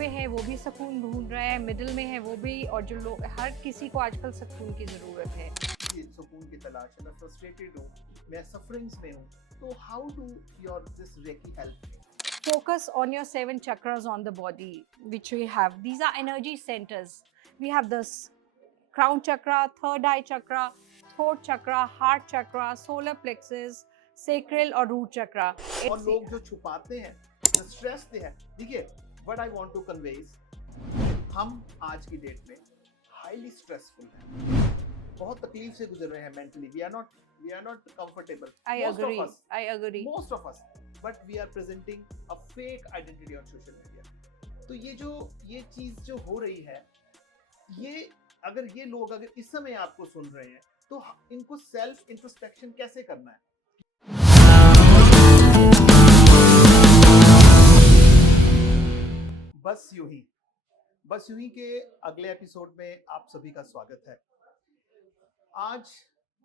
पे है वो भी सुकून ढूंढ रहा है, मिडिल में है वो भी, और जो लोग, हर किसी को आजकल सुकून की ज़रूरत है। ये सुकून की तलाश है, मैं फ्रस्ट्रेटेड हूँ, मैं सफरिंग्स में हूँ, तो how do your this Reiki help me? Focus on your 7 chakras on the body, which we have. These are energy centers. We have this crown chakra, third eye chakra, throat chakra, heart chakra, solar plexus, sacral और root chakra. और It's लोग जो छुपाते हैं, जो stress दे हैं, देखिए, what I want to convey is, हम आज की डेट में हाईली स्ट्रेसफुल हैं, बहुत तकलीफ से गुजर रहे हैं mentally, we are not comfortable, I agree. I agree. most of us, but we are presenting a fake identity on social media. तो ये चीज जो हो रही है, ये अगर ये लोग अगर इस समय आपको सुन रहे हैं, तो इनको सेल्फ इंट्रोस्पेक्शन कैसे करना है? बस यूं ही के अगले एपिसोड में आप सभी का स्वागत है। आज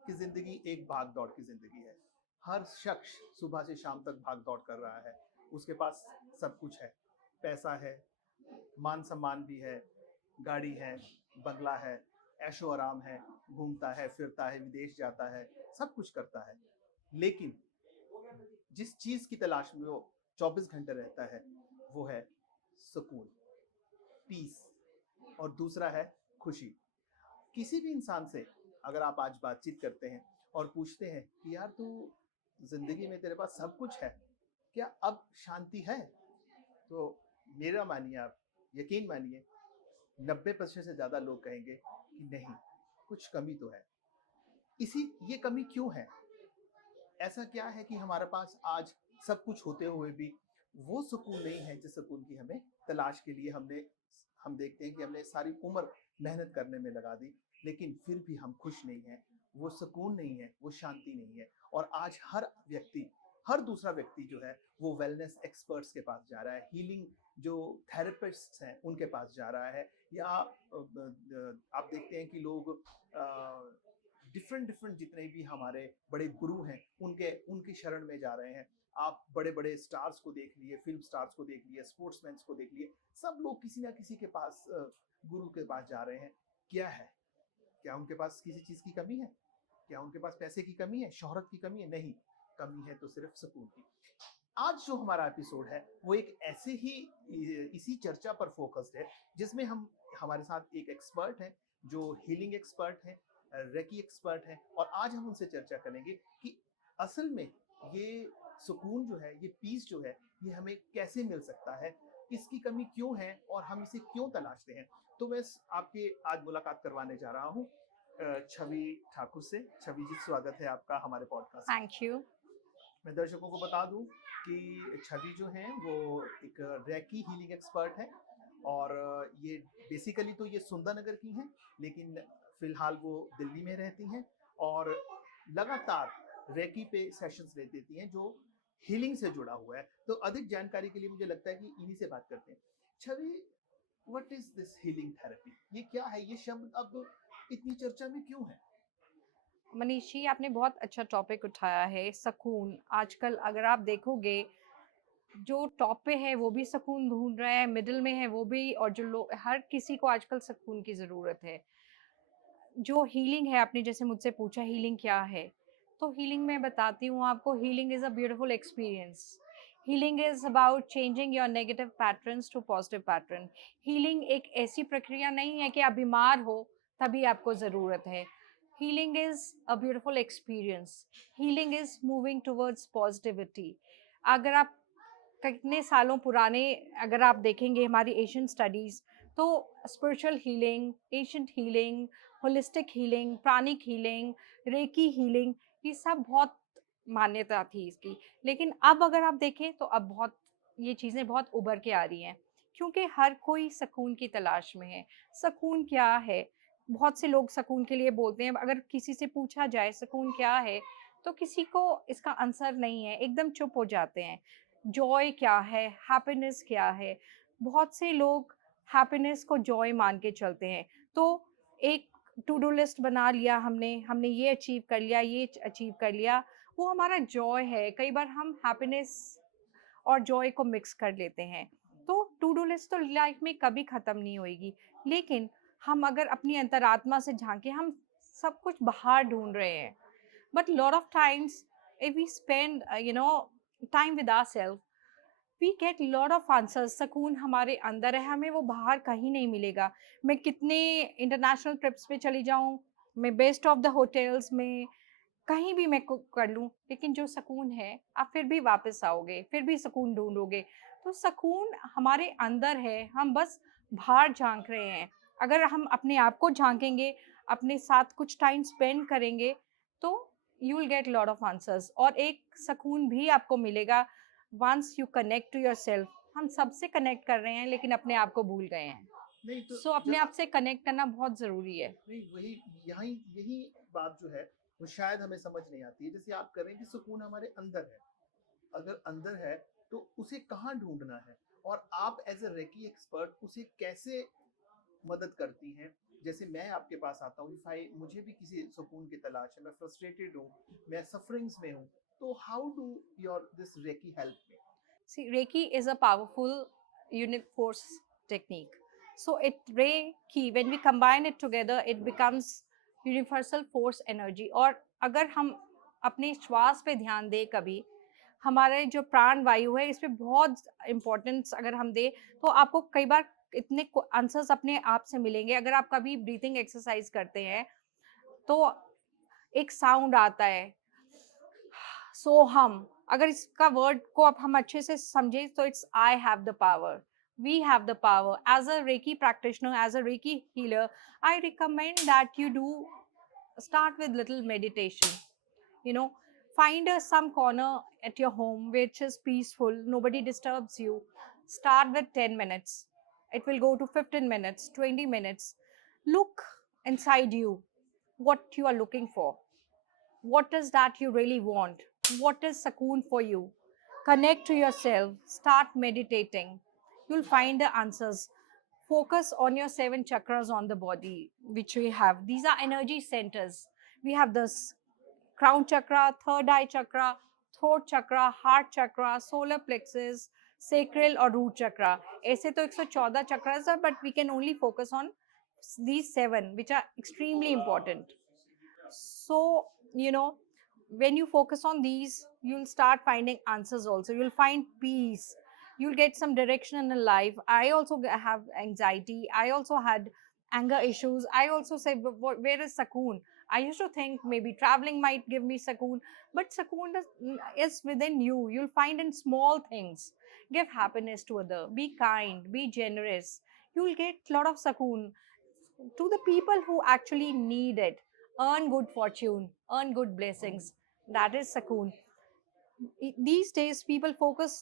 की जिंदगी एक भाग दौड़ की जिंदगी है। हर शख्स सुबह से शाम तक भाग दौड़ कर रहा है। उसके पास सब कुछ है, पैसा है, मान सम्मान भी है, गाड़ी है, बंगला है, ऐशो आराम है, घूमता है, फिरता है, विदेश जाता है, सब कुछ करता है। लेकिन जिस चीज की तलाश में वो 24 घंटे रहता है, वो है सुकून, पीस, और दूसरा है खुशी। किसी भी इंसान से अगर आप आज बातचीत करते हैं और पूछते हैं कि यार तू जिंदगी में तेरे पास सब कुछ है, क्या अब शांति है? तो मेरा मानिए, आप यकीन मानिए, 90% से ज्यादा लोग कहेंगे कि नहीं, कुछ कमी तो है। ये कमी क्यों है? ऐसा क्या है कि हमारे पास आज सब कुछ होते हुए भी वो सुकून नहीं है जिस सुकून की हमें तलाश के लिए हम देखते हैं कि हमने सारी उम्र मेहनत करने में लगा दी, लेकिन फिर भी हम खुश नहीं हैं, वो सुकून नहीं है, वो शांति नहीं है। और आज हर दूसरा व्यक्ति जो है वो वेलनेस एक्सपर्ट्स के पास जा रहा है, हीलिंग जो थेरेपिस्ट्स हैं उनके पास जा रहा है, या आप देखते हैं कि लोग डिफरेंट जितने भी हमारे बड़े गुरु हैं उनकी शरण में जा रहे हैं। आप बड़े बड़े स्टार्स को देख लिए, फिल्म स्टार्स को देख लिए, स्पोर्ट्समैन को देख लिए, सब लोग किसी ना किसी के पास, गुरु के पास जा रहे हैं। क्या है? क्या उनके पास किसी चीज की कमी है? क्या उनके पास पैसे की कमी है, शोहरत की कमी है? नहीं, कमी है तो सिर्फ सुकून की। आज जो हमारा एपिसोड है वो एक ऐसे ही इसी चर्चा पर फोकस्ड है, जिसमें हमारे साथ एक एक्सपर्ट है जो हीलिंग एक्सपर्ट है, रेकी एक्सपर्ट है, और आज हम उनसे चर्चा करेंगे कि असल में ये सुकून जो है, ये पीस जो है, ये हमें कैसे मिल सकता है, इसकी कमी क्यों है और हम इसे क्यों तलाशते हैं। तो मैं आपके आज मुलाकात करवाने जा रहा हूँ छवि ठाकुर से। छवि जी, स्वागत है आपका हमारे पॉडकास्ट में। Thank you. मैं दर्शकों को बता दूं कि छवि जो हैं वो एक रेकी हीलिंग एक्सपर्ट है, और ये बेसिकली तो ये सुंदरनगर की हैं, लेकिन फिलहाल वो दिल्ली में रहती हैं और लगातार रेकी पे सेशंस ले देती हैं जो हीलिंग से जुड़ा हुआ है। तो अधिक जानकारी के लिए मुझे लगता है कि इन्हीं से बात करते हैं। Chhavi, what is this healing therapy? ये क्या है? ये शब्द अब इतनी चर्चा में क्यों है? मनीष जी, आपने बहुत अच्छा टॉपिक उठाया है, सुकून। आजकल अगर आप देखोगे, जो टॉप पे है वो भी सुकून ढूंढ रहा है, मिडिल में है वो भी, और जो लोग, हर किसी को आजकल सुकून की ज़रूरत है। जो हीलिंग है, आपने जैसे मुझसे पूछा हीलिंग क्या है, तो हीलिंग मैं बताती हूँ आपको। Healing is a beautiful experience. Healing is about changing your negative patterns to positive pattern. Healing एक ऐसी प्रक्रिया नहीं है कि आप बीमार हो तभी आपको ज़रूरत है। Healing is a beautiful experience. Healing is moving towards positivity. अगर आप कितने सालों पुराने, अगर आप देखेंगे हमारी एशियन स्टडीज़, तो spiritual healing, ancient healing, holistic healing, pranic healing, reiki healing, ये सब बहुत मान्यता थी इसकी। लेकिन अब अगर आप देखें तो अब बहुत ये चीज़ें बहुत उभर के आ रही हैं, क्योंकि हर कोई सुकून की तलाश में है। सुकून क्या है? बहुत से लोग सुकून के लिए बोलते हैं, अगर किसी से पूछा जाए सुकून क्या है, तो किसी को इसका आंसर नहीं है, एकदम चुप हो जाते हैं। जॉय क्या है? हैप्पीनेस क्या है? बहुत से लोग हैप्पीनेस को जॉय मान के चलते हैं। तो एक टू डू लिस्ट बना लिया हमने, हमने ये अचीव कर लिया, ये अचीव कर लिया, वो हमारा जॉय है। कई बार हम हैप्पीनेस और जॉय को मिक्स कर लेते हैं। तो टू डू लिस्ट तो लाइफ में कभी खत्म नहीं होएगी, लेकिन हम अगर अपनी अंतरात्मा से झांके, हम सब कुछ बाहर ढूंढ रहे हैं। But lot of times if we spend time with ourselves, we get lot of answers. सकून हमारे अंदर है, हमें वो बाहर कहीं नहीं मिलेगा। मैं कितने इंटरनेशनल ट्रिप्स पे चली जाऊं, मैं बेस्ट ऑफ द होटल्स में कहीं भी मैं कर लूं, लेकिन जो सुकून है आप फिर भी वापस आओगे, फिर भी सुकून ढूंढोगे। तो सुकून हमारे अंदर है, हम बस बाहर झांक रहे हैं। अगर हम अपने आप को झांकेंगे, अपने साथ कुछ टाइम स्पेंड करेंगे, तो you will get lot of answers, और एक सुकून भी आपको मिलेगा once you connect to yourself. हम सबसे कनेक्ट कर रहे हैं, लेकिन अपने आप को भूल गए हैं। नहीं तो सो अपने आप से कनेक्ट करना बहुत ज़रूरी है। नहीं, वही यही यही बात जो है वो शायद हमें समझ नहीं आती है। जैसे आप कर रहे हैं कि सुकून हमारे अंदर है, अगर अंदर है तो उसे कहाँ ढूंढना है, और आप एज ए रेकी एक्सपर्ट उसे कैसे मदद करती हैं। जैसे मैं आपके पास आता हूँ, इफ आई मुझे भी किसी सुकून की तलाश है, मैं फ्रस्ट्रेटेड हूँ, मैं सफरिंग्स में हूँ, तो how do your this Reiki help me? See, Reiki is a powerful unit force technique. So it Reiki, when we combine it together, it becomes universal force energy. और अगर हम अपने श्वास पे ध्यान दें कभी, हमारे जो प्राण वायु है इस पे बहुत इम्पोर्टेंस अगर हम दें, तो आपको कई बार इतने आंसर्स अपने आप से मिलेंगे। अगर आप कभी ब्रीथिंग एक्सरसाइज करते हैं, तो एक साउंड आता है, सोहम। अगर इसका वर्ड को अब हम अच्छे से समझें, तो it's I have the power, we have the power. As a Reiki practitioner, as a Reiki healer, I recommend that you do start with little meditation. You know, find some corner at your home which is peaceful, nobody disturbs you. Start with 10 minutes, it will go to 15 minutes, 20 minutes. Look inside you, what you are looking for, what is that you really want, what is sukoon for you. Connect to yourself, start meditating, you'll find the answers. Focus on your 7 chakras on the body, which we have. These are energy centers. We have this crown chakra, third eye chakra, throat chakra, heart chakra, solar plexus, sacral or root chakra. ऐसे तो 114 chakras are, but we can only focus on these 7, which are extremely important. So, when you focus on these, you'll start finding answers also. You'll find peace. You'll get some direction in life. I also have anxiety. I also had anger issues. I also say, where is Sakoon? I used to think maybe traveling might give me Sakoon, but Sakoon is within you. You'll find in small things. Give happiness to other. Be kind. Be generous. You'll get a lot of Sakoon to the people who actually need it. Earn good fortune, earn good blessings. That is Sakoon. These days, people focus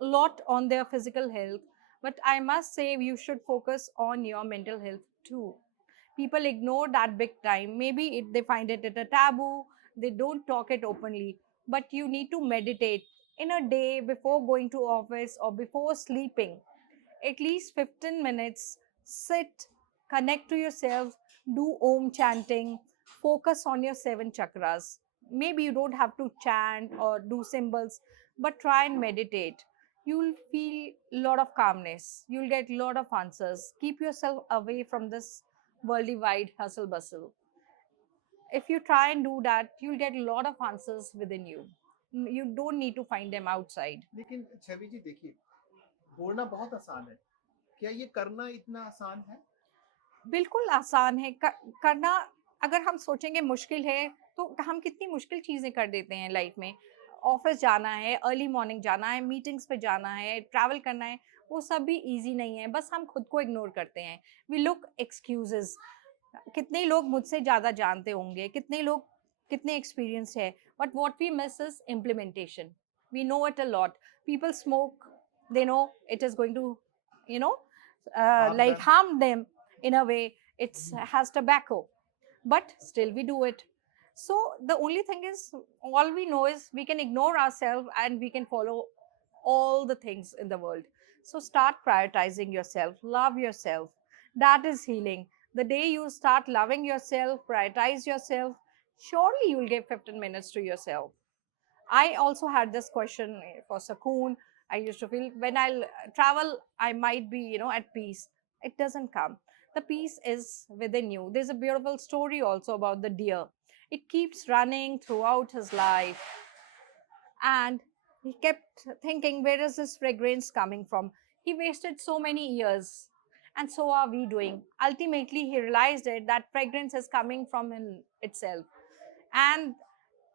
a lot on their physical health, but I must say, you should focus on your mental health too. People ignore that big time. Maybe they find it a taboo, they don't talk it openly, but you need to meditate in a day before going to office or before sleeping. At least 15 minutes, sit, connect to yourself, do om chanting, focus on your 7 chakras. Maybe you don't have to chant or do symbols, but try and meditate. You'll feel a lot of calmness. You'll get a lot of answers. Keep yourself away from this worldly wide hustle bustle. If you try and do that, you'll get a lot of answers within you. You don't need to find them outside. लेकिन छवि जी देखिए, बोलना बहुत आसान है, क्या ये करना इतना आसान है? बिल्कुल आसान है करना। अगर हम सोचेंगे मुश्किल है, तो हम कितनी मुश्किल चीज़ें कर देते हैं लाइफ में। ऑफिस जाना है, अर्ली मॉर्निंग जाना है, मीटिंग्स पे जाना है, ट्रैवल करना है, वो सब भी ईज़ी नहीं है, बस हम खुद को इग्नोर करते हैं। We look excuses. कितने लोग मुझसे ज़्यादा जानते होंगे, कितने लोग कितने एक्सपीरियंस्ड है, but what we miss is implementation. We know it a lot. People smoke, they know it is going to, you know, आप like than harm them in a way. It's has tobacco, but still we do it. So the only thing is, all we know is we can ignore ourselves and we can follow all the things in the world. So start prioritizing yourself, love yourself. That is healing. The day you start loving yourself, prioritize yourself, surely you will give 15 minutes to yourself. I also had this question for Sakoon, I used to feel when I'll travel, I might be, at peace. It doesn't come. The peace is within you. There's a beautiful story also about the deer. It keeps running throughout his life, and he kept thinking, where is this fragrance coming from? He wasted so many years, and so are we doing. Ultimately, he realized it that fragrance is coming from in itself, and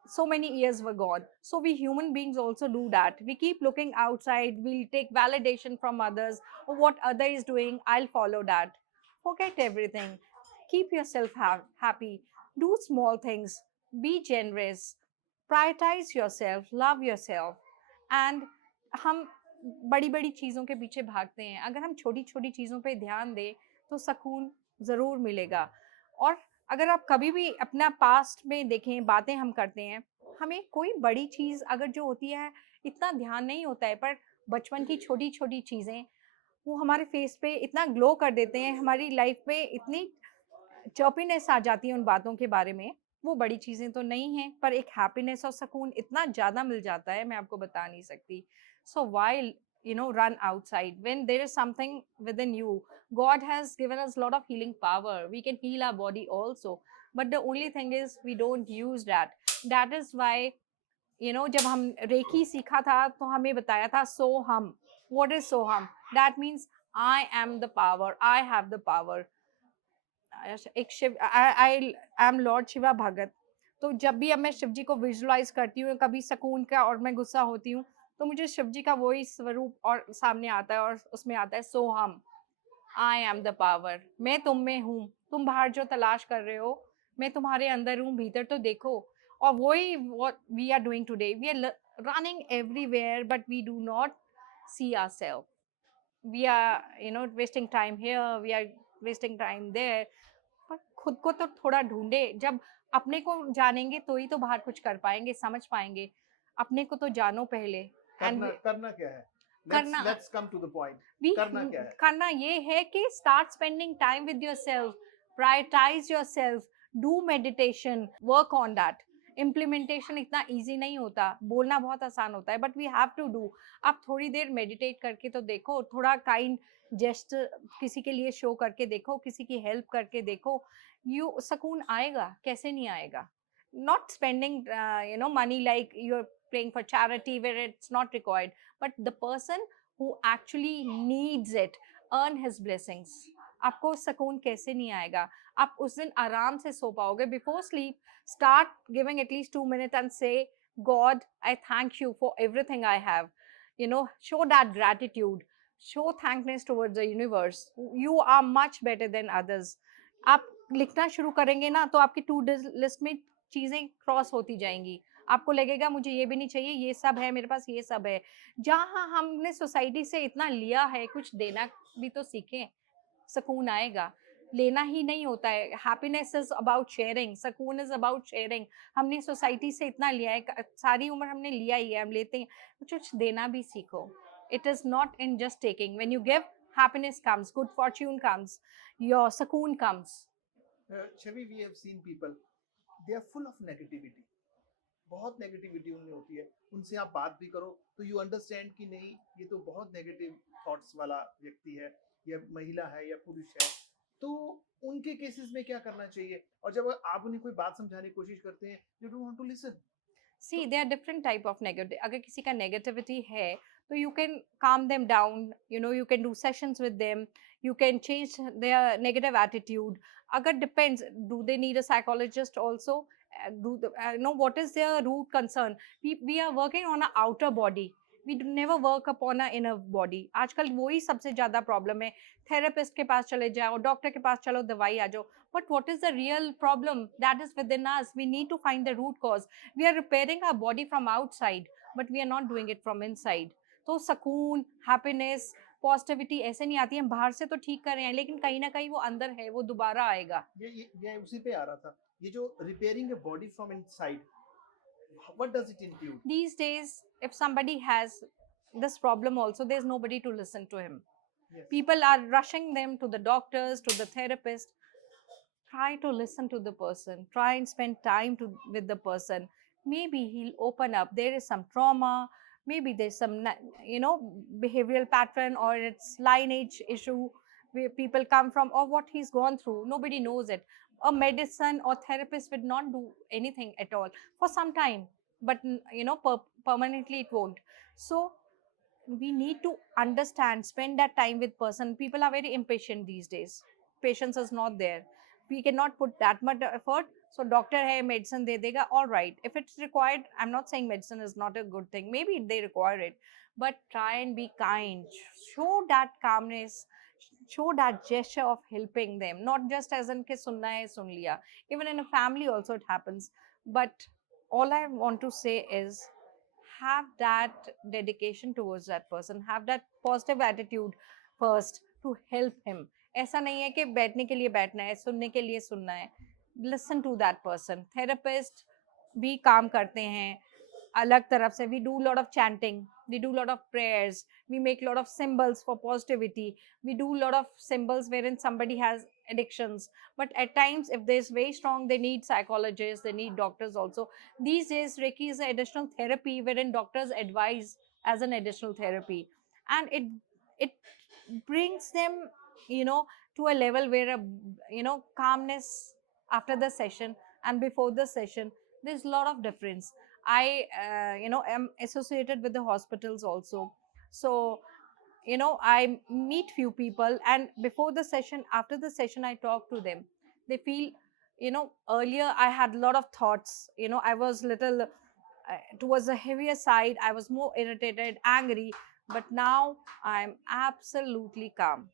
so many years were gone. So we human beings also do that. We keep looking outside, we'll take validation from others, or what other is doing, I'll follow that. Forget everything. Keep yourself happy. Do small things. Be generous. Prioritize yourself. Love yourself. And हम बड़ी बड़ी चीज़ों के पीछे भागते हैं, अगर हम छोटी छोटी चीज़ों पे ध्यान दें तो सुकून ज़रूर मिलेगा। और अगर आप कभी भी अपना पास्ट में देखें, बातें हम करते हैं, हमें कोई बड़ी चीज़ अगर जो होती है, इतना ध्यान नहीं होता है, पर बचपन की छोटी-छोटी चीज़ें, वो हमारे फेस पे इतना ग्लो कर देते हैं, हमारी लाइफ में इतनी चर्पीनेस आ जाती है उन बातों के बारे में। वो बड़ी चीज़ें तो नहीं हैं, पर एक हैप्पीनेस और सुकून इतना ज़्यादा मिल जाता है, मैं आपको बता नहीं सकती। सो while run outside, when there is something within you, God has given us a lot of healing power. We can heal our body also, but the only thing is we don't use that. That is why जब हम recce सीखा था तो हमें बताया था सोहम। What is Soham? That means I am the power, I have the power। एक Shiv I am lord Shiva भगत। तो जब भी अब मैं शिव जी को विजुअलाइज करती हूँ, कभी सुकून का और मैं गुस्सा होती हूँ, तो मुझे शिव जी का वही स्वरूप और सामने आता है, और उसमें आता है सोहम, आई एम द पावर। मैं तुम में हूँ, तुम बाहर जो तलाश कर रहे हो, मैं तुम्हारे अंदर हूँ, भीतर तो देखो। और वही what we are doing today, we are running everywhere but we do not see ourselves. We are wasting time here, we are wasting time there. पर खुद को तो थोड़ा ढूंढे। जब अपने को जानेंगे तो ही तो बाहर कुछ कर पाएंगे, समझ पाएंगे। अपने को तो जानो पहले। एंड करना करना क्या है? करना let's come to the point. भी करना क्या है? करना ये है कि start spending time with yourself, prioritise yourself, do meditation, work on that. Implementation इतना इजी नहीं होता, बोलना बहुत आसान होता है, but we have to do. आप थोड़ी देर मेडिटेट करके तो देखो, थोड़ा काइंड जेस्ट किसी के लिए शो करके देखो, किसी की हेल्प करके देखो, यू सुकून आएगा, कैसे नहीं आएगा। Not spending money like you are praying for charity where it's not required, but the person who actually needs it earn his blessings। आपको सुकून कैसे नहीं आएगा? आप उस दिन आराम से सो पाओगे। Before sleep start giving at least 2 minutes and say, God I thank you for everything I have. Show that gratitude, show thankness towards the universe. You are much better than others. आप लिखना शुरू करेंगे ना, तो आपकी टू लिस्ट में चीजें cross होती जाएंगी। आपको लगेगा मुझे ये भी नहीं चाहिए, ये सब है मेरे पास, ये सब है। जहाँ हमने सोसाइटी से इतना लिया है, कुछ देना भी तो सीखें, सुकून आएगा। लेना ही नहीं होता है। हैप्पीनेस इज अबाउट शेयरिंग, सुकून इज अबाउट शेयरिंग। हमने सोसाइटी से इतना लिया है, सारी उम्र हमने लिया ही है, हम लेते हैं। कुछ देना भी सीखो। It is not in just taking. When you give, happiness comes, good fortune comes, your सुकून comes. Chhavi, we have seen people, they are full of negativity. बहुत नेगेटिविटी उनमें होती है। उनसे आप बात भी करो तो यू अंडरस्टैंड कि नहीं, ये तो बहुत नेगेटिव थॉट्स वाला व्यक्ति है, या महिला है या पुरुष है। तो उनके केसेस में क्या करना चाहिए? और जब आप उन्हें कोई बात समझाने की कोशिश करते हैं, you don't want to listen. See there are different type of negative. अगर किसी का नेगेटिविटी है तो you can calm them down, you can do sessions with them, you can change their negative attitude. अगर depends, do they need a psychologist also, do the, know what is their root concern। We are working on a outer body, we do never work upon a inner body। आजकल वही सबसे ज्यादा problem है। Therapist के पास चले जाओ, doctor के पास चलो, दवाई आ जाओ, but what is the real problem that is within us? We need to find the root cause। we are repairing our body from outside, but we are not doing it from inside। तो सुकून, happiness, positivity ऐसे नहीं आती है। हम बाहर से तो ठीक कर रहे हैं, लेकिन कहीं ना कहीं वो अंदर है, वो दोबारा आएगा। ये उसी पे आ रहा था। ये जो repairing a body from inside, what does it include? These days, if somebody has this problem also, there's nobody to listen to him। Yes. People are rushing them to the doctors, to the therapist। Try to listen to the person, try and spend time with the person। Maybe he'll open up, there is some trauma, maybe there's some behavioral pattern, or it's lineage issue where people come from, or what he's gone through. Nobody knows it. A medicine or therapist would not do anything at all for some time, but permanently it won't. So we need to understand, spend that time with person. People are very impatient these days. Patience is not there. We cannot put that much effort. So doctor hai medicine de dega, all right. If it's required, I'm not saying medicine is not a good thing, maybe they require it, but try and be kind. Show that calmness, show that gesture of helping them, not just as in ke sunna hai sun liya. Even in a family also it happens. But all I want to say is, have that dedication towards that person, have that positive attitude first to help him. ऐसा नहीं है कि बैठने के लिए बैठना है, सुनने के लिए सुनना है. Listen to that person. Therapist भी काम करते हैं अलग तरफ से. We do lot of chanting, we do lot of prayers, we make lot of symbols for positivity, we do lot of symbols wherein somebody has addictions. But at times if they're very strong, they need psychologists, they need doctors also. These days Reiki is an additional therapy wherein doctors advise as an additional therapy, and it brings them, you know to a level where a calmness after the session and before the session. There's a lot of difference. I am associated with the hospitals also. So I meet few people, and before the session, after the session, I talk to them. They feel, earlier I had a lot of thoughts. I was little towards the heavier side. I was more irritated, angry, but now I'm absolutely calm.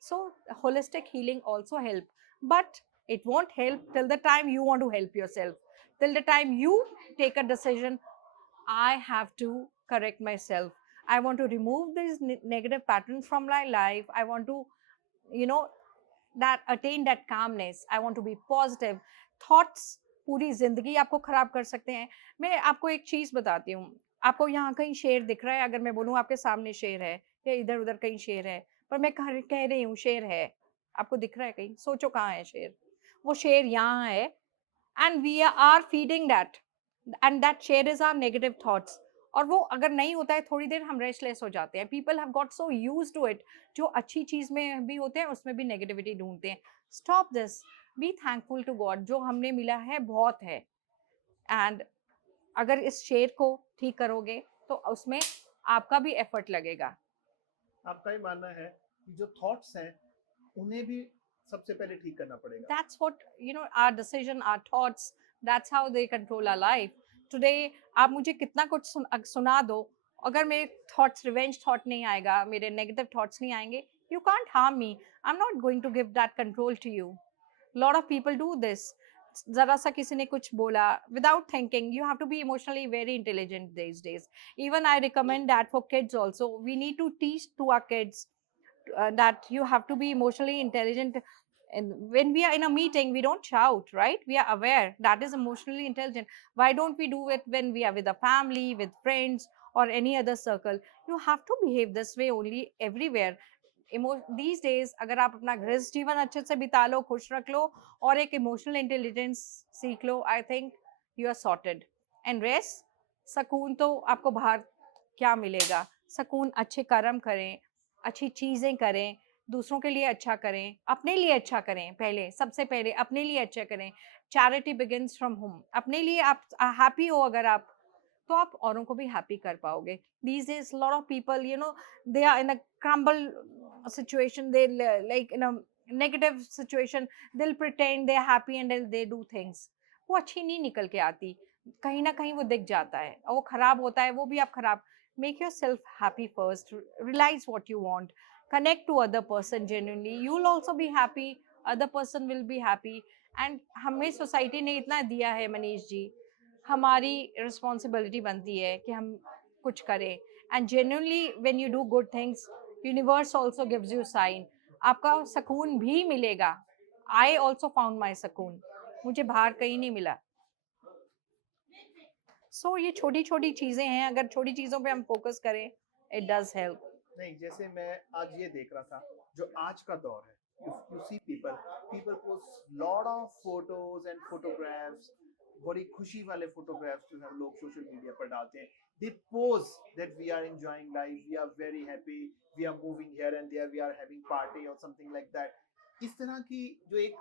So holistic healing also help, but it won't help till the time you want to help yourself. Till the time you take a decision, I have to correct myself. I want to remove these negative patterns from my life. I want to, you know, that attain that calmness. I want to be positive. Thoughts पूरी जिंदगी आपको खराब कर सकते हैं. मैं आपको एक चीज बताती हूँ. आपको यहाँ कहीं शेर दिख रहा है? अगर मैं बोलूँ आपके सामने शेर है, या इधर उधर कहीं शेर है, पर मैं कह रही हूँ शेर है. आपको दिख रहा है कहीं? सोचो कहाँ है शेर. वो शेर यहाँ है, and we are feeding that, and that share is our negative thoughts. और वो अगर नहीं होता है, थोड़ी देर हम रेस्टलेस हो जाते हैं. People have got so used to it. जो अच्छी चीज में भी होते हैं उसमें भी नेगेटिविटी ढूंढते हैं. Stop this. Be thankful to God. जो हमने मिला है बहुत है. एंड अगर इस शेर को ठीक करोगे तो उसमें आपका भी एफर्ट लगेगा. आपका ही मानना है कि जो थॉट्स हैं उन्हें भी सबसे पहले ठीक करना पड़ेगा. That's what, our decision, our thoughts, that's how they control our life. Today आप मुझे कितना कुछ सुना दो, अगर मेरे thoughts, revenge thought नहीं आएगा, मेरे negative thoughts नहीं आएंगे, you can't harm me. I'm not going to give that control to you. Lot of people do this. जरा सा किसी ने कुछ बोला, without thinking. You have to be emotionally very intelligent these days. Even I recommend that for kids also. We need to teach to our kids that you have to be emotionally intelligent. And when we are in a meeting, we don't shout, right? We are aware. That is emotionally intelligent. Why don't we do it when we are with a family, with friends, or any other circle? You have to behave this way only everywhere. These days अगर आप अपना गृहस्थ जीवन अच्छे से बिता लो, खुश रख लो, और एक इमोशनल इंटेलिजेंस सीख लो, I think you are sorted. And rest, सुकून तो आपको बाहर क्या मिलेगा? सुकून अच्छे कर्म करें, अच्छी चीजें करें, दूसरों के लिए अच्छा करें, अपने लिए अच्छा करें. पहले, सबसे पहले अपने लिए अच्छा करें. Charity begins from home. अपने लिए आप हैप्पी हो अगर आप, तो आप औरों को भी हैप्पी कर पाओगे. These days lot of people, they are in a crumble situation. They like in a negative situation, they'll pretend they're happy and they do things. वो अच्छी नहीं निकल के आती. कहीं ना कहीं वो दिख जाता है, और वो खराब होता है, वो भी आप खराब. Make yourself happy first. Realize what you want. Connect to other person genuinely. You'll also be happy. Other person will be happy. And हमें सोसाइटी ने इतना दिया है मनीष जी, हमारी रिस्पॉन्सिबिलिटी बनती है कि हम कुछ करें. And genuinely when you do good things, universe also gives you sign. आपका सुकून भी मिलेगा. आई आल्सो फाउंड माय सुकून. मुझे बाहर कहीं नहीं मिला. सो ये छोटी छोटी चीजें हैं, अगर छोटी चीजों पे हम फोकस करें, इट डज हेल्प. नहीं, जैसे मैं आज ये देख रहा था, जो आज का दौर है, you see people post lot of photos and photographs. बड़ी खुशी वाले फोटोग्राफ्स जो है लोग सोशल मीडिया पर डालते हैं. they pose that we are enjoying life, we are very happy, we are moving here and there, we are having party or something like that. इस तरह की जो एक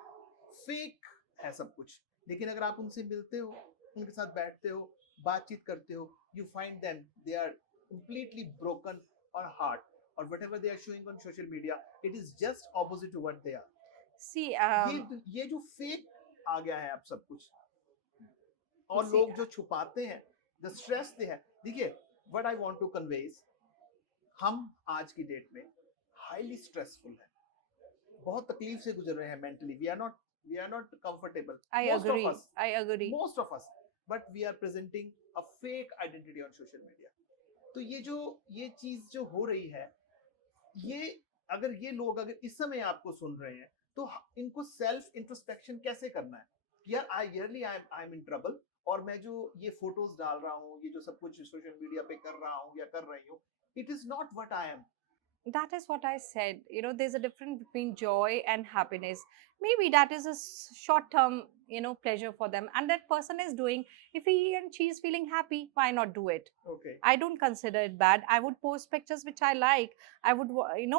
फेक है सब कुछ, लेकिन अगर आप उनसे मिलते हो, उनके साथ बैठते हो, बातचीत करते हो, you find them they are completely broken or hard, or whatever they are showing on social media, it is just opposite to what they are. See, ये जो फेक आ गया है अब सब कुछ, और see, लोग जो छुपाते हैं, द स्ट्रेस दे है, देखिए what I want to convey is, हम आज की डेट में हाईली स्ट्रेसफुल है, बहुत तकलीफ से गुजर रहे हैं mentally, we are not comfortable, I most of agree. Us, I agree. Most of us, but we are presenting a fake identity on social media. तो ये चीज जो हो रही है, ये अगर ये लोग अगर इस समय आपको सुन रहे हैं, तो इनको सेल्फ इंट्रोस्पेक्शन कैसे करना है कि यार आई एम इन ट्रबल, और मैं जो ये फोटोज डाल रहा हूँ, ये जो सब कुछ सोशल मीडिया पे कर रहा हूँ या कर रही हूँ, it is not what I am. That is what I said. There's a difference between joy and happiness. Maybe that is a short term, pleasure for them. And that person is doing, if he and she is feeling happy, why not do it? Okay. I don't consider it bad. I would post pictures which I like. I would,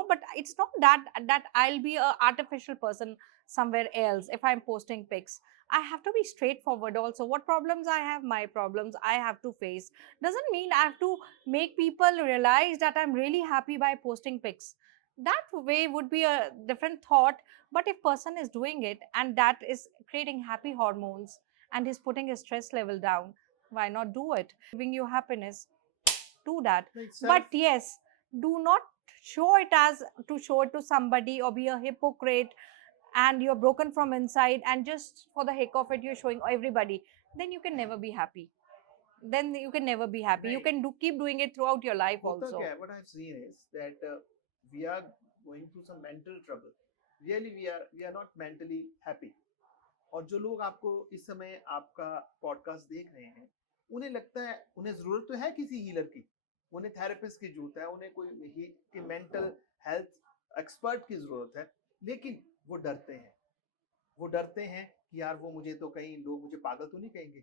but it's not that I'll be a artificial person somewhere else if I'm posting pics. I have to be straightforward also. What problems I have, my problems I have to face. Doesn't mean I have to make people realize that I'm really happy by posting pics. That way would be a different thought. But if person is doing it and that is creating happy hormones and is putting his stress level down, why not do it? Giving you happiness, do that. But yes, do not show it as to show it to somebody or be a hypocrite and you're broken from inside and just for the heck of it you're showing everybody. Then you can never be happy. Then you can never be happy. You can keep doing it throughout your life होता also. क्या है, what I've seen is that we are going through some mental trouble. Really, we are not mentally happy. और जो लोग आपको इस समय आपका पॉडकास्ट देख रहे हैं, उन्हें लगता है, उन्हें जरूरत तो है किसी हीलर की, उन्हें थेरेपिस्ट की जरूरत है, उन्हें कोई मेंटल हेल्थ एक्सपर्ट की जरूरत है, लेकिन वो डरते हैं कि यार वो मुझे तो कहीं लोग मुझे पागल तो नहीं कहेंगे.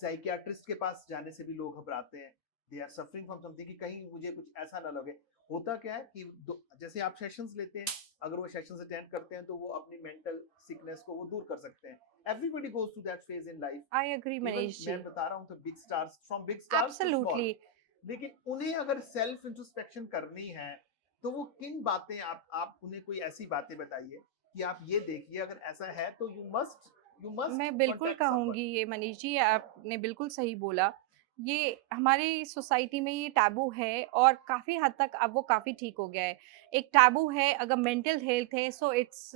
साइकियाट्रिस्ट के पास जाने से भी लोग घबराते हैं, they are suffering from something, कि कहीं मुझे कुछ ऐसा ना लगे. होता क्या है कि जैसे आप सेशंस लेते हैं, अगर वो सेशंस अटेंड करते हैं तो वो अपनी मेंटल सिकनेस को वो दूर कर सकते हैं. Everybody goes through that phase in life. I agree, Manish मैं ji. बता रहा हूँ तो big stars, from big stars to small. Absolutely. लेकिन उन्हें अगर सेल्फ इंट्रोस्पेक्शन करनी है, तो वो किन बातें, आप उन्हें कोई ऐसी बातें बताइए कि आप ये देखिए, अगर ऐसा है तो यू मस्ट मैं बिल्कुल कॉन्टेक्ट समवन. कहूँगी ये मनीष जी, आपने बिल्कुल सही बोला. ये हमारी सोसाइटी में ये टैबू है और काफ़ी हद तक अब वो काफ़ी ठीक हो गया है. एक टैबू है अगर मेंटल हेल्थ है, so it's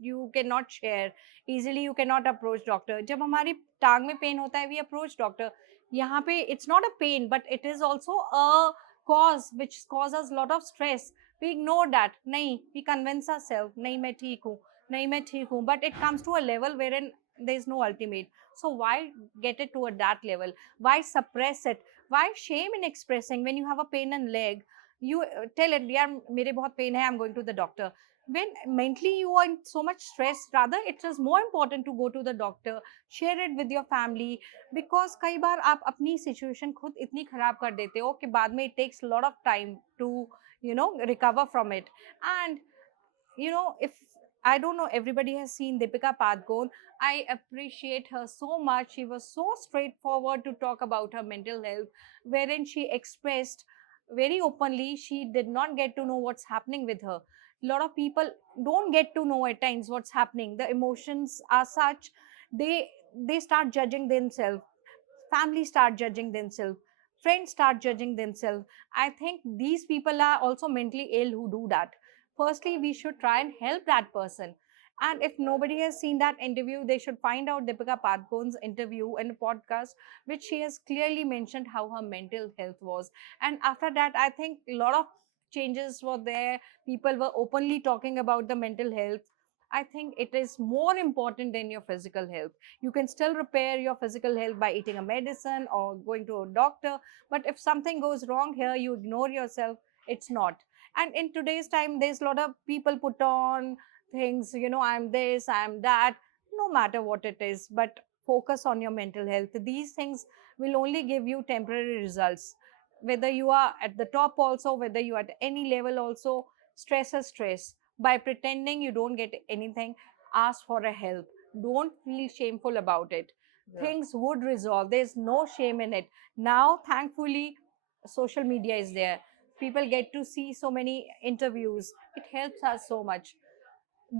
you can not share easily, you can not approach doctor. जब हमारी टाँग में पेन होता है वी अप्रोच डॉक्टर. यहाँ पे it's not a pain but it is also a cause which causes lot of stress. We ignore that. नहीं, we convince ourselves, नहीं मैं ठीक हूँ, नहीं मैं ठीक हूँ, but it comes to a level where in there is no ultimate. So why get it to that level? Why suppress it? Why shame in expressing? When you have a pain in leg, you tell it, yaar mere bahut pain hai, I'm going to the doctor. When mentally you are in so much stress, rather it is more important to go to the doctor, share it with your family, because kai baar aap apni situation khud itni kharab kar dete ho कि बाद में it takes a lot of time to recover from it. And if I don't know, everybody has seen Deepika Padukone. I appreciate her so much. She was so straightforward to talk about her mental health, wherein she expressed very openly she did not get to know what's happening with her. A lot of people don't get to know at times what's happening. The emotions are such, they start judging themselves. Family start judging themselves. Friends start judging themselves. I think these people are also mentally ill who do that. Firstly, we should try and help that person. And if nobody has seen that interview, they should find out Deepika Padukone's interview in a podcast, which she has clearly mentioned how her mental health was. And after that, I think a lot of changes were there. People were openly talking about the mental health. I think it is more important than your physical health. You can still repair your physical health by eating a medicine or going to a doctor. But if something goes wrong here, you ignore yourself, it's not. And in today's time, there's a lot of people put on things, I'm this, I'm that, no matter what it is. But focus on your mental health. These things will only give you temporary results, whether you are at the top also, whether you are at any level also. Stress is stress. By pretending you don't get anything, ask for a help. Don't feel shameful about it. Yeah. Things would resolve. There's no shame in it. Now thankfully social media is there. People get to see so many interviews. It helps us so much.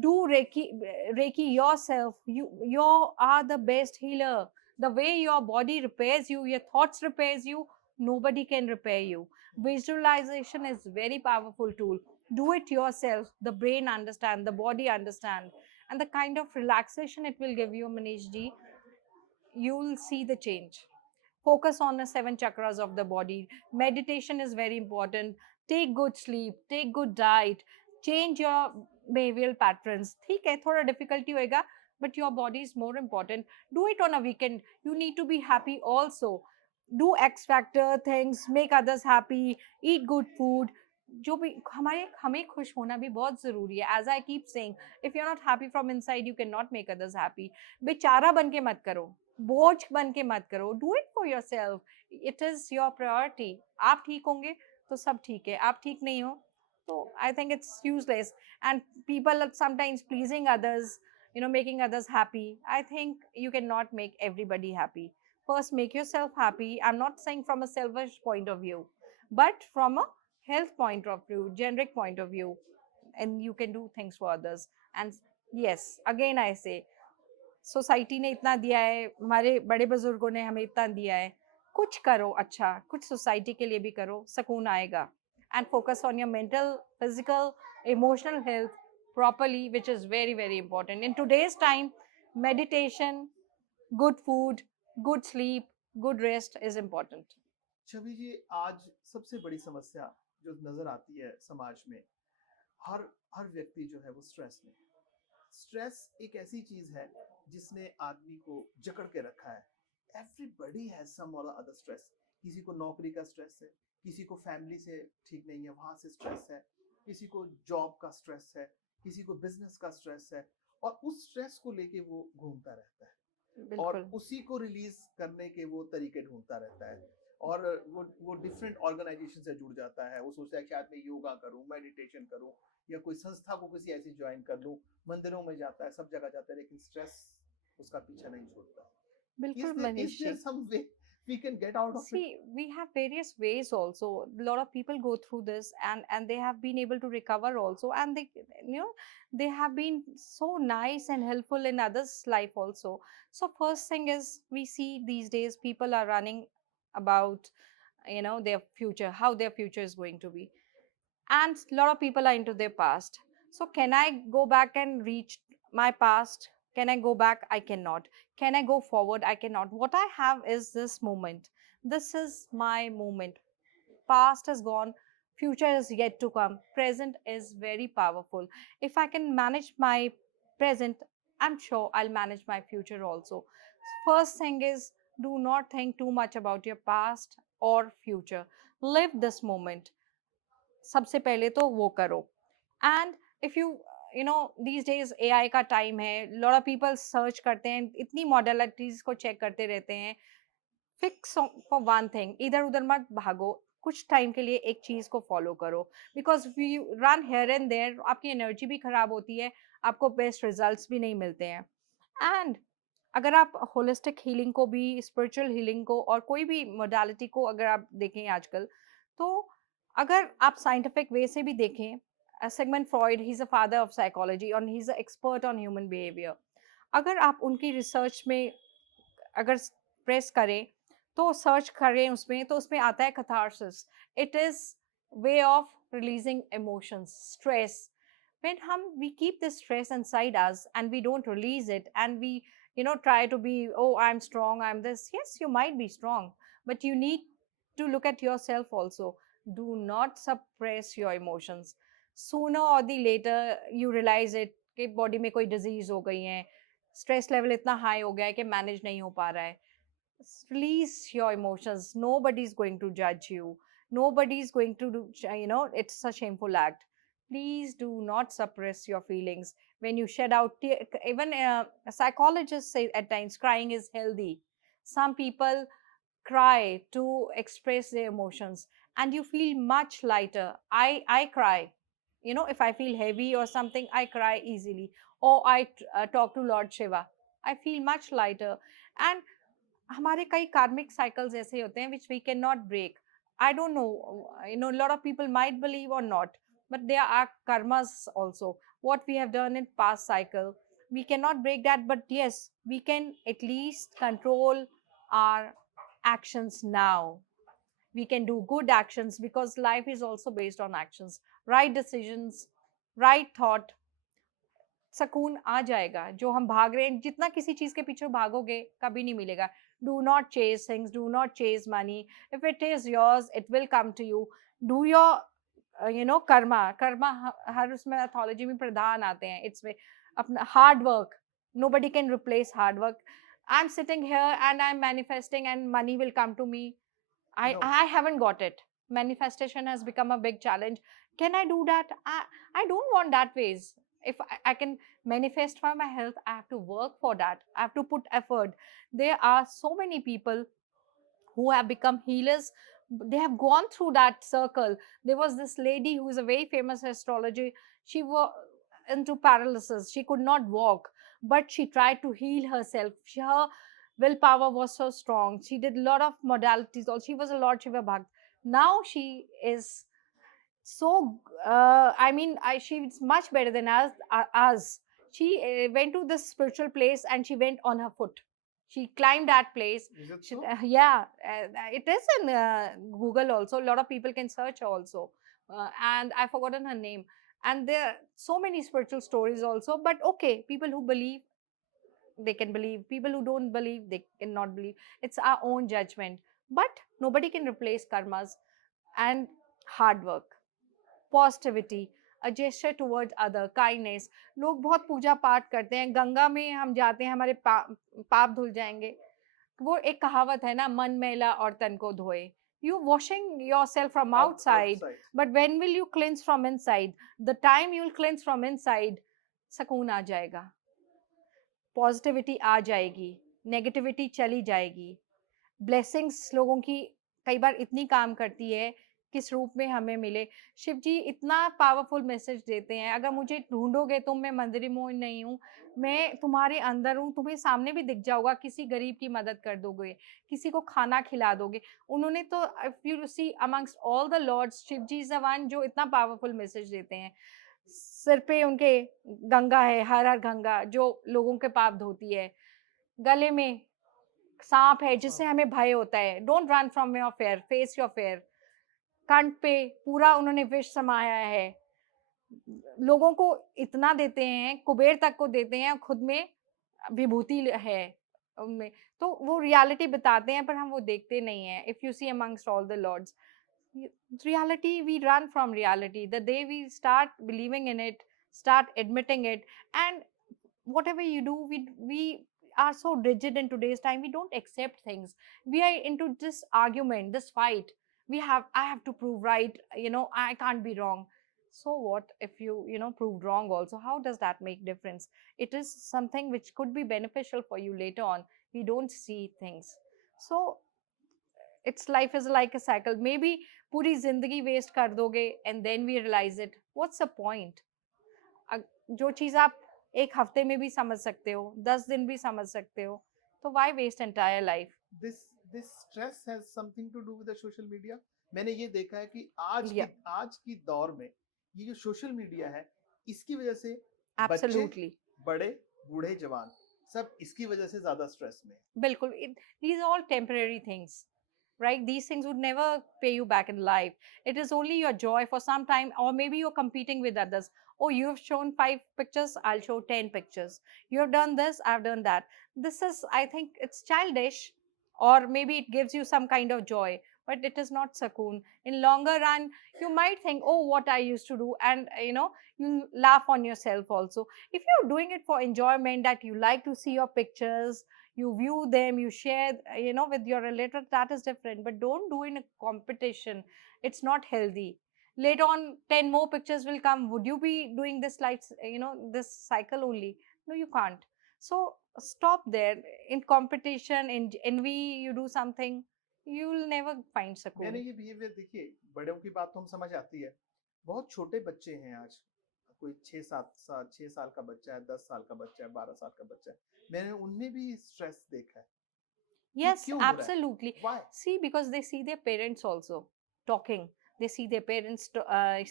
Do reiki yourself. You are the best healer. The way your body repairs you, your thoughts repairs you, nobody can repair you. Visualization is very powerful tool. Do it yourself. The brain understand, the body understand, and the kind of relaxation it will give you, Manish ji, you'll see the change. Focus on the seven chakras of the body. Meditation is very important. Take good sleep, take good diet, change your behavioral patterns. ठीक है, थोड़ा difficulty होएगा, but your body is more important. Do it on a weekend. You need to be happy also. Do X factor things, make others happy, eat good food. जो भी हमारे हमें खुश होना भी बहुत जरूरी है. As I keep saying, if you're not happy from inside, you cannot make others happy. बेचारा बन के मत करो, बोझ बन के मत करो. Do it for your self. It is your priority. आप ठीक होंगे तो सब ठीक है. आप ठीक नहीं हो तो I think it's useless. And people are sometimes pleasing others, making others happy. I think you cannot make everybody happy. First make yourself happy. I'm not saying from a selfish point of view, but from a health point of view, generic point of view, and you can do things for others. And yes, again I say, society ने इतना दिया है, हमारे बड़े बुजुर्गों ने हमें इतना दिया है. कुछ करो अच्छा, कुछ सोसाइटी के लिए भी करो, सुकून आएगा. And focus on your mental, physical, emotional health properly, which is very very important in today's time. Meditation, good food, good sleep, good rest is important. छवि जी, आज सबसे बड़ी समस्या जो नजर आती है समाज में, हर हर व्यक्ति जो है वो स्ट्रेस में. स्ट्रेस एक ऐसी चीज है जिसने आदमी को जकड़ के रखा है. एवरीबडी हैज सम और अदर स्ट्रेस. किसी को नौकरी का स्ट्रेस है, किसी को फैमिली से ठीक नहीं है वहां से स्ट्रेस है, किसी को जॉब का स्ट्रेस है, किसी को बिजनेस का स्ट्रेस है, और उस स्ट्रेस को लेके वो घूमता रहता है और बिल्कुल. उसी को रिलीज करने के वो तरीके ढूंढता रहता है. और वो डिफरेंट ऑर्गेनाइजेशन से जुड़ जाता है. वो सोचता है कि शायद मैं योगा करूं, मेडिटेशन करूं, या कोई संस्था को किसी ऐसी ज्वाइन कर लूं. मंदिरों में जाता है, सब जगह जाता है, लेकिन स्ट्रेस उसका पीछा नहीं छोड़ता. बिल्कुल is Manish there ji. some way we can get out of it? See, we have various ways also. A lot of people go through this, and they have been able to recover also, and they have been so nice and helpful in others' life also. So first thing is, we see these days people are running about their future, how their future is going to be, and a lot of people are into their past. So can I go back and reach my past? Can I go back? I cannot. Can I go forward? I cannot. What I have is this moment. This is my moment. Past is gone, future is yet to come, present is very powerful. If I can manage my present, I'm sure I'll manage my future also. First thing is, do not think too much about your past or future. Live this moment. सबसे पहले तो वो करो. And if you these days AI का time है. Lot of people search करते हैं, इतनी मॉडलिटीज को चेक करते रहते हैं. फिक्स फॉर वन थिंग, इधर उधर मत भागो. कुछ टाइम के लिए एक चीज को फॉलो करो. Because we run here and there, आपकी एनर्जी भी खराब होती है, आपको बेस्ट रिजल्ट्स भी नहीं मिलते हैं. एंड अगर आप होलिस्टिक हीलिंग को भी, स्पिरिचुअल हीलिंग को, और कोई भी मोडालिटी को अगर आप देखें आजकल, तो अगर आप साइंटिफिक वे से भी देखें, Sigmund Freud, he is a father of psychology और he is a expert on human behaviour. अगर आप उनकी रिसर्च में अगर प्रेस करें, तो सर्च करें उसमें, तो उसमें आता है catharsis. It is way of releasing emotions, stress. when we keep this stress inside us and we don't release it, and we try to be, oh, I'm strong, I'm this. Yes, you might be strong, but you need to look at yourself also. Do not suppress your emotions. Sooner or the later you realize it कि body में कोई disease हो गई है, stress level इतना high हो गया है कि मैनेज नहीं हो पा रहा है. Release your emotions. Nobody is going to judge you. Nobody is going to do, it's a shameful act. Please do not suppress your feelings when you shed out even psychologists say at times crying is healthy. Some people cry to express their emotions and you feel much lighter. I cry, you know, if I feel heavy or something, I cry easily, or I talk to Lord Shiva, I feel much lighter. And हमारे कई karmic cycles ऐसे होते हैं which we cannot break. I don't know, you know, a lot of people might believe or not, but there are karmas also, what we have done in past cycle. We cannot break that, but yes, we can at least control our actions now. We can do good actions because life is also based on actions. Right decisions, right thought, सुकून आ जाएगा। जो हम भाग रहे हैं, जितना किसी चीज़ के पीछे भागोगे, कभी नहीं मिलेगा। Do not chase things, do not chase money. If it is yours, it will come to you. Do your you know karma. Karma हर उसमें एथोलॉजी में प्रधान आते हैं। इट्स में अपना hard work, nobody can replace hard work. I am sitting here and I am manifesting and money will come to me. No. I haven't got it. Manifestation has become a big challenge. Can I do that? I don't want that ways. If I can manifest for my health, I have to work for that. I have to put effort. There are so many people who have become healers. They have gone through that circle. There was this lady who is a very famous astrologer. She was into paralysis. She could not walk, but she tried to heal herself. Her willpower was so strong. She did a lot of modalities. Also, she was a Lord Shiva Bhakt. Now she is so. I mean, she's much better than us. She went to this spiritual place and she went on her foot. She climbed that place. Is it She, so? yeah, it is in Google also. A lot of people can search also. And I've forgotten her name. And there are so many spiritual stories also. But okay, people who believe, they can believe. People who don't believe, they cannot believe. It's our own judgment. But nobody can replace karmas and hard work, positivity, a gesture towards other, kindness. लोग बहुत पूजा पाठ करते हैं, गंगा में हम जाते हैं, हमारे पाप धुल जाएंगे। वो एक कहावत है ना, मन मैला और तन को धोए। You washing your self from outside, Outside. But when will you cleanse from inside? The time you will cleanse from inside, सुकून आ जाएगा, पॉजिटिविटी आ जाएगी, नेगेटिविटी चली जाएगी। ब्लेसिंग्स लोगों की कई बार इतनी काम करती है, किस रूप में हमें मिले। शिव जी इतना पावरफुल मैसेज देते हैं, अगर मुझे ढूंढोगे तो मैं मंदिरी मोही नहीं हूँ, मैं तुम्हारे अंदर हूँ, तुम्हें सामने भी दिख जाऊंगा, किसी गरीब की मदद कर दोगे, किसी को खाना खिला दोगे। उन्होंने तो, if you see amongst all the lords, Shiv ji is the one जो इतना पावरफुल मैसेज देते हैं। सिर पे उनके गंगा है, हर हर गंगा, जो लोगों के पाप धोती है। गले में सांप है जिससे हाँ. हमें भय होता है, don't run from your fair, face your fair. कंठ पे पूरा उन्होंने विष समाया है। लोगों को इतना देते हैं, कुबेर तक को देते हैं, खुद में विभूति है उनमें। तो वो रियलिटी बताते हैं पर हम वो देखते नहीं हैं। If you see amongst all the lords, reality, we run from reality. The day we start believing in it, start admitting it, and whatever you do, we are so rigid in today's time. We don't accept things. We are into this argument, this fight. I have to prove right. You know, I can't be wrong. So what if you know proved wrong also? How does that make difference? It is something which could be beneficial for you later on. We don't see things. So it's life is like a cycle. Maybe पूरी जिंदगी waste कर दोगे and then we realise it, what's a point? जो चीज आप एक हफ्ते में भी समझ सकते हो, 10 दिन भी समझ सकते हो, तो why waste entire life? This stress has something to do with the social media. मैंने ये देखा है कि या आज की दौर में ये जो सोशल मीडिया है, इसकी वजह से बच्चे, एब्सोल्युटली, बड़े, बूढ़े, जवान सब इसकी वजह से ज्यादा स्ट्रेस में है। बिल्कुल। These all temporary things, right? These things would never pay you back in life. It is only your joy for some time, or maybe you're competing with others. Oh, you have shown 5 pictures, I'll show 10 pictures. You have done this, I've done that. This is, I think, it's childish, or maybe it gives you some kind of joy, but it is not sakoon. In longer run, you might think, oh, what I used to do, and you know, you laugh on yourself also. If you're doing it for enjoyment, that you like to see your pictures, you view them, you share, you know, with your relatives, that is different, but don't do in a competition. It's not healthy. later on 10 more pictures will come. Would you be doing this like, this cycle only? No, you can't. So stop there. In competition, in envy, you do something, you will never find मैंने sukoon. ये behaviour देखिए, बड़ों की बात तो हम समझ आती है। बहुत छोटे बच्चे हैं आज, कोई 6 साल का बच्चा है, 10 साल का बच्चा है, 12 साल का बच्चा है, मैंने उनमें भी स्ट्रेस देखा है। ये Yes, क्यों हो रहा है? absolutely. Why? See, because they see their parents also talking. They see their parents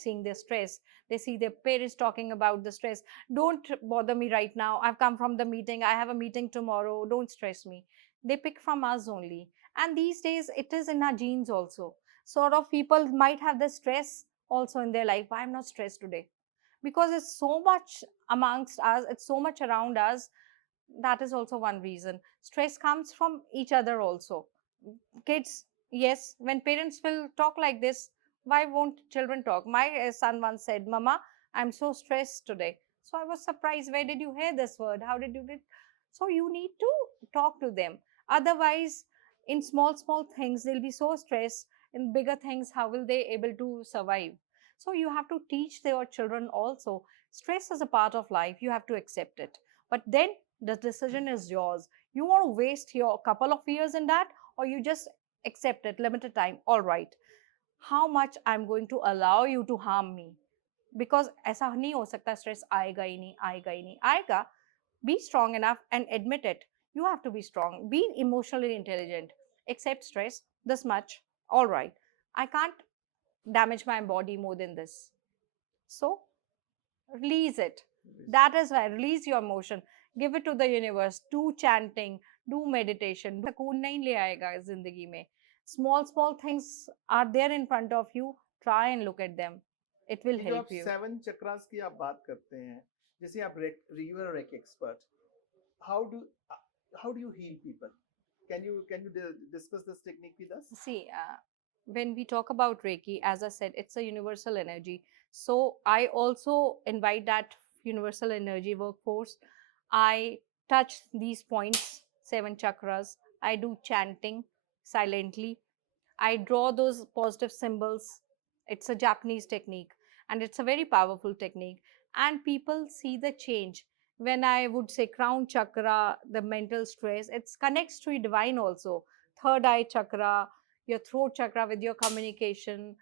seeing their stress. They see their parents talking about the stress. Don't bother me right now. I've come from the meeting. I have a meeting tomorrow. Don't stress me. They pick from us only. And these days, it is in our genes also. Sort of people might have the stress also in their life. I'm not stressed today because it's so much amongst us, it's so much around us. That is also one reason. Stress comes from each other also. Kids, yes, when parents will talk like this, why won't children talk? My son once said, Mama, I'm so stressed today. So I was surprised, where did you hear this word? How did you get? So you need to talk to them. Otherwise, in small things, they'll be so stressed. In bigger things, how will they able to survive? So you have to teach your children also. Stress is a part of life. You have to accept it. But then the decision is yours. You want to waste your couple of years in that, or you just accept it, limited time. All right, how much I'm going to allow you to harm me? Because ऐसा नहीं हो सकता, stress आएगा ही नहीं, आएगा ही नहीं, आएगा. Be strong enough and admit it. You have to be strong. Be emotionally intelligent. Accept stress this much. All right, I can't damage my body more than this. So release it. That is why release your emotion. Give it to the universe. Do chanting, do meditation. सुकून नहीं ले आएगा इस जिंदगी में. Small things are there in front of you. Try and look at them. It will ये जो आप help you. 7 चक्रास की आप बात करते हैं, जैसे आप रिवर रेक expert, how do how do you heal people? Can you discuss this technique with us? See, when we talk about Reiki, as I said, it's a universal energy. So I also invite that universal energy workforce. I touch these points, 7 chakras. I do chanting silently. I draw those positive symbols. It's a Japanese technique and it's a very powerful technique. And people see the change. When I would say crown chakra, the mental stress, it connects to divine also. Third eye chakra, your throat chakra with your communication,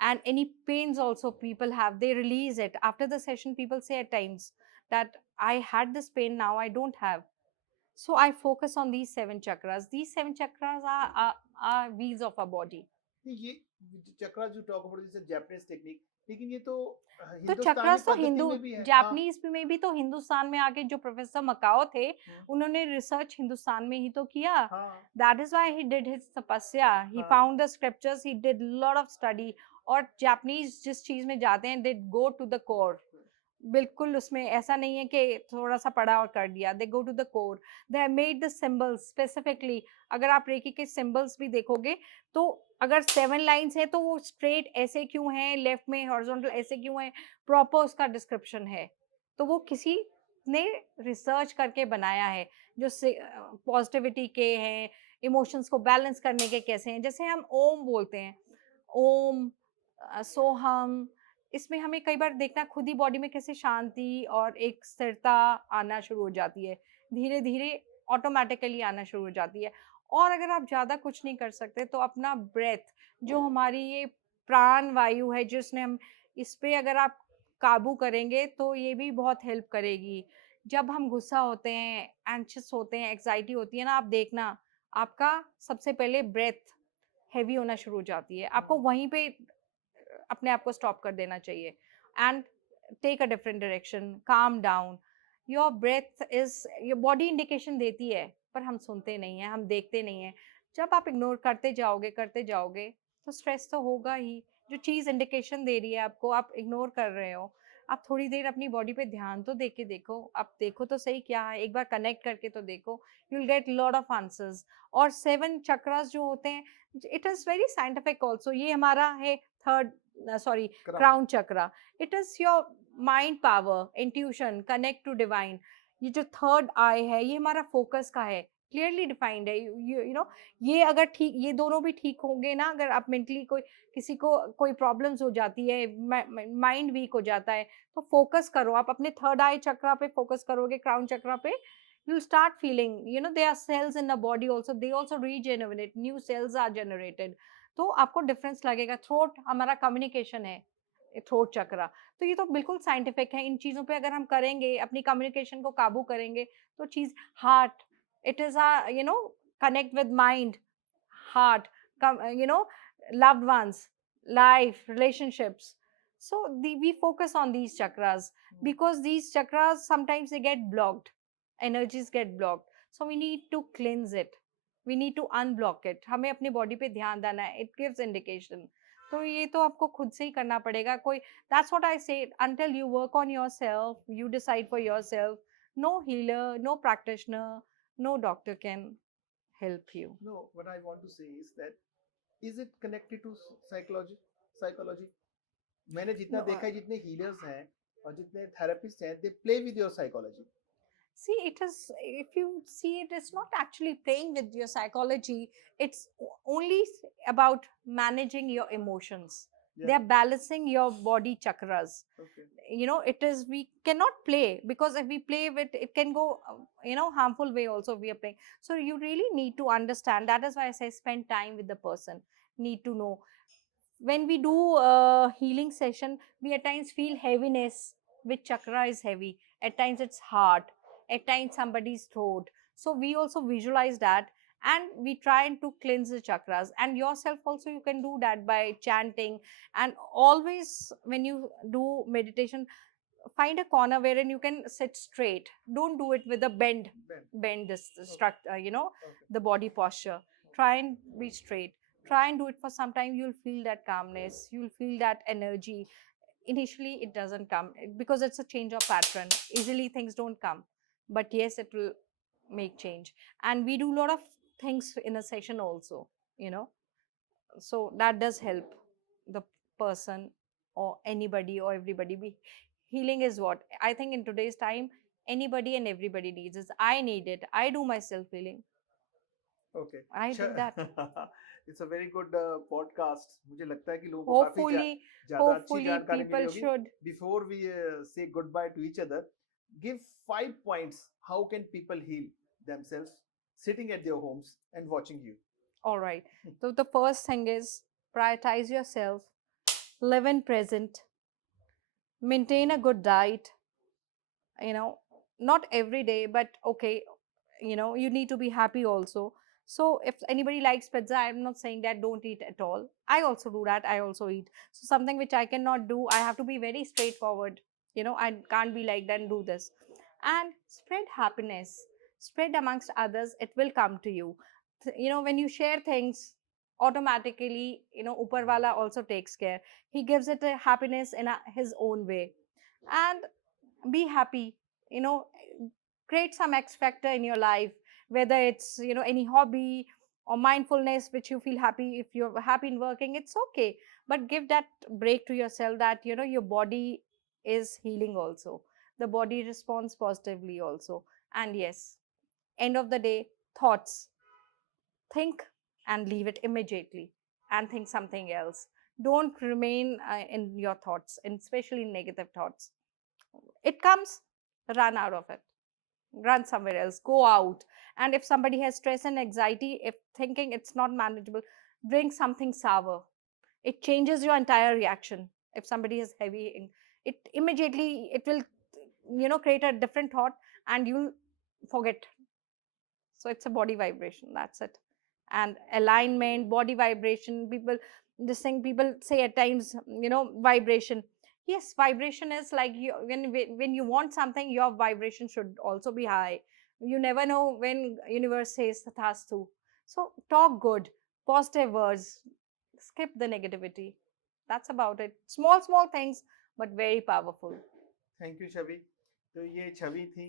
and any pains also people have, they release it. After the session, people say at times that I had this pain, now I don't have. So I focus on these 7 chakras. These 7 chakras are wheels of our body. ये चक्रा जो talk about this Japanese technique, लेकिन ये तो तो हिंदुस्तानी चक्रास तो पद्धति हिंदू में भी है। हाँ, जापानीज में भी तो हिंदुस्तान में आके जो प्रोफेसर मकाओ थे, हम्म, उन्होंने रिसर्च हिंदुस्तान में ही तो किया. हाँ, that is why he did his तपस्या. ही हाँ, found the scriptures, he did lot of study. और जापानीज जिस चीज में जाते हैं, दे गो टू द कोर. बिल्कुल उसमें ऐसा नहीं है कि थोड़ा सा पढ़ा और कर दिया. They go to the core. They have made the symbols specifically. अगर आप रेकी के सिंबल्स भी देखोगे, तो अगर 7 लाइन्स है तो वो स्ट्रेट ऐसे क्यों हैं, लेफ्ट में हॉरिजॉन्टल ऐसे क्यों है, प्रॉपर उसका डिस्क्रिप्शन है. तो वो किसी ने रिसर्च करके बनाया है, जो पॉजिटिविटी के हैं, इमोशंस को बैलेंस करने के कैसे हैं. जैसे हम ओम बोलते हैं, ओम, सोहम, इसमें हमें कई बार देखना खुद ही बॉडी में कैसे शांति और एक स्थिरता आना शुरू हो जाती है. धीरे धीरे ऑटोमेटिकली आना शुरू हो जाती है. और अगर आप ज़्यादा कुछ नहीं कर सकते, तो अपना ब्रेथ, जो हमारी ये प्राण वायु है, जिसने हम, इस पे अगर आप काबू करेंगे तो ये भी बहुत हेल्प करेगी. जब हम गुस्सा होते हैं, एंशियस होते हैं, एंग्जाइटी होती है ना, आप देखना आपका सबसे पहले ब्रेथ हेवी होना शुरू हो जाती है. आपको वहीं पे अपने आप को स्टॉप कर देना चाहिए and take a different direction, calm down. Your breath is, your body indication देती है, पर हम सुनते नहीं हैं, हम देखते नहीं हैं. जब आप इग्नोर करते जाओगे तो स्ट्रेस तो होगा ही. जो चीज़ इंडिकेशन दे रही है आपको, आप इग्नोर कर रहे हो. आप थोड़ी देर अपनी बॉडी पे ध्यान तो दे के देखो, आप देखो तो सही क्या है, एक बार कनेक्ट करके तो देखो. You will get lot of answers. और 7 चक्रास जो होते हैं, it is very scientific also. ये हमारा है third, sorry, crown. crown chakra. It is your mind power, intuition, connect to divine. ये जो थर्ड आई है, ये हमारा फोकस का है क्लियरली डिफाइंड है। यू नो, ये अगर ठीक, ये दोनों भी ठीक होंगे ना, अगर आप मेंटली कोई, किसी को कोई प्रॉब्लम्स हो जाती है, माइंड वीक हो जाता है, तो फोकस करो, आप अपने थर्ड आई चक्रा पे फोकस करोगे, क्राउन चक्रा पे, you'll start feeling, you know, there are cells in the body also, they also regenerate, new cells are generated, तो आपको डिफरेंस लगेगा। थ्रोट हमारा कम्युनिकेशन है, थ्रोट चक्रा, तो ये तो बिल्कुल साइंटिफिक है। इन चीजों पे अगर हम करेंगे, अपनी कम्युनिकेशन को काबू करेंगे, तो चीज, heart, it is a, you know, connect with mind, heart, you know, loved ones, life, relationships. So we focus on these chakras, because these chakras sometimes they get blocked, energies get blocked, so we need to cleanse it, we need to unblock it, हमें अपनी body पे ध्यान देना है, it gives indication। तो ये तो आपको खुद से ही करना पड़ेगा। कोई, that's what I say, until you work on yourself, you decide for yourself, no healer, no practitioner, no doctor can help you। No, what I want to say is that is it connected to psychology? Psychology. मैंने जितना No, देखा है, जितने healers हैं और जितने therapist हैं, they play with your psychology. see, it is, if you see it, it's not actually playing with your psychology, it's only about managing your emotions. Yeah. They are balancing your body chakras. Okay. You know, it is, we cannot play, because if we play with it can go, you know, harmful way also we are playing. So you really need to understand. That is why I say spend time with the person. Need to know. When we do a healing session, we at times feel heaviness, which chakra is heavy. At times it's heart, at times somebody's throat. So we also visualize that, and we try and to cleanse the chakras. And yourself also you can do that by chanting. And always when you do meditation, find a corner wherein you can sit straight. Don't do it with a bend this structure, you know, Okay. the body posture. Try and be straight. Try and do it for some time. You'll feel that calmness, you'll feel that energy. Initially it doesn't come, because it's a change of pattern, easily things don't come, but yes, it will make change. And we do a lot of things in a session also, you know, so that does help the person or anybody or everybody. Healing is what I think in today's time anybody and everybody needs. Is I need it, I do my self healing, Okay. I do that। It's a very good podcast. मुझे लगता है कि लोगों को काफी hopefully ज्यादा अच्छी hopefully जानकारी मिली people होगी। should, Before we say goodbye to each other, give 5 points. How can people heal themselves sitting at their homes and watching you? all right, so the first thing is prioritize yourself, live in present, maintain a good diet, you know, not every day, but okay, you know, you need to be happy also. So if anybody likes pizza, I'm not saying that don't eat at all, I also do that, I also eat. So something which I cannot do, I have to be very straightforward, you know, I can't be like that and do this. And spread happiness, spread amongst others, it will come to you. You know, when you share things, automatically, you know, upar wala also takes care, he gives it a happiness in his own way. And be happy, you know, create some X factor in your life, whether it's, you know, any hobby or mindfulness which you feel happy. If you're happy in working, it's okay, but give that break to yourself, that you know your body is healing also, the body responds positively also. And yes, end of the day, thoughts, think and leave it immediately and think something else. Don't remain in your thoughts, and especially negative thoughts. It comes, run out of it, run somewhere else, go out. And if somebody has stress and anxiety, if thinking it's not manageable, drink something sour, it changes your entire reaction. If somebody is heavy, it immediately, it will, you know, create a different thought, and you'll forget. So it's a body vibration, that's it. And alignment, body vibration, people, this thing people say at times, you know, vibration. Yes, vibration is like you, when you want something, your vibration should also be high. You never know when universe says tathastu. So talk good, positive words, skip the negativity. That's about it. Small small things, but very powerful। Thank you Chhavi. तो ये छवि थी,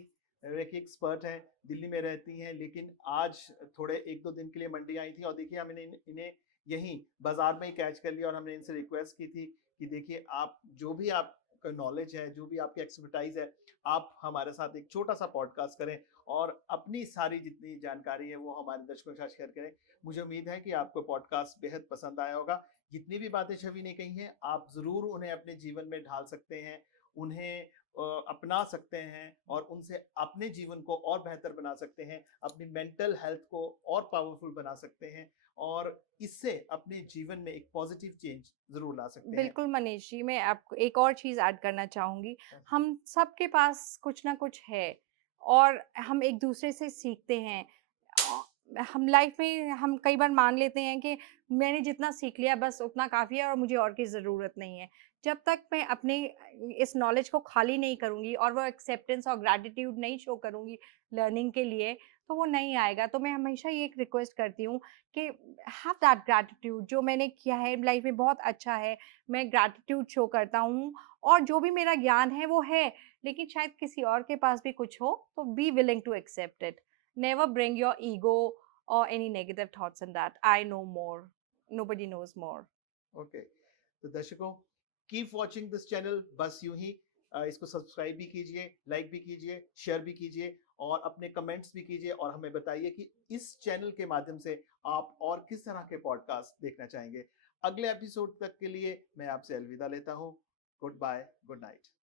एक expert हैं, दिल्ली में रहती हैं, लेकिन आज थोड़े 1-2 दिन के लिए मंडी आई थी, और देखिए हमने इन्हें यहीं बाजार में ही कैच कर लिया, और हमने इनसे रिक्वेस्ट की थी कि देखिए आप जो भी आप आपका नॉलेज है, जो भी आपकी एक्सपर्टाइज है, आप हमारे साथ एक छोटा सा पॉडकास्ट करें और अपनी सारी जितनी जानकारी है वो हमारे दर्शकों के साथ शेयर करें। मुझे उम्मीद है कि आपको पॉडकास्ट बेहद पसंद आया होगा। जितनी भी बातें छवि ने कही हैं, आप ज़रूर उन्हें अपने जीवन में ढाल सकते हैं, उन्हें अपना सकते हैं और उनसे अपने जीवन को और बेहतर बना सकते हैं, अपनी मेंटल हेल्थ को और पावरफुल बना सकते हैं और इससे अपने जीवन में एक पॉजिटिव चेंज ज़रूर ला सकते हैं। बिल्कुल मनीष जी, मैं आपको एक और चीज़ ऐड करना चाहूँगी। हम सबके पास कुछ ना कुछ है और हम एक-दूसरे से सीखते हैं। हम लाइफ में हम कई बार मान लेते हैं कि मैंने जितना सीख लिया बस उतना काफ़ी है और मुझे और की ज़रूरत नहीं है। जब तक मैं अपने इस नॉलेज को खाली नहीं करूँगी और वो एक्सेप्टेंस और ग्रैटिट्यूड नहीं शो करूँगी लर्निंग के लिए, तो वो नहीं आएगा। तो मैं हमेशा ये एक रिक्वेस्ट करती हूँ कि हैव दैट ग्रैटिट्यूड, जो मैंने किया है लाइफ में बहुत अच्छा है, मैं ग्रैटिट्यूड शो करता हूँ और जो भी मेरा ज्ञान है वो है, लेकिन शायद किसी और के पास भी कुछ हो, तो be willing to accept it. Never bring your ego or any negative thoughts in that. I know more. Nobody knows more. Okay, तो दर्शकों, कीप वॉचिंग दिस चैनल। बस यूं ही इसको सब्सक्राइब भी कीजिए, लाइक भी कीजिए, शेयर भी कीजिए और अपने कमेंट्स भी कीजिए और हमें बताइए कि इस चैनल के माध्यम से आप और किस तरह के पॉडकास्ट देखना चाहेंगे। अगले एपिसोड तक के लिए मैं आपसे अलविदा लेता हूँ। Goodbye, good night.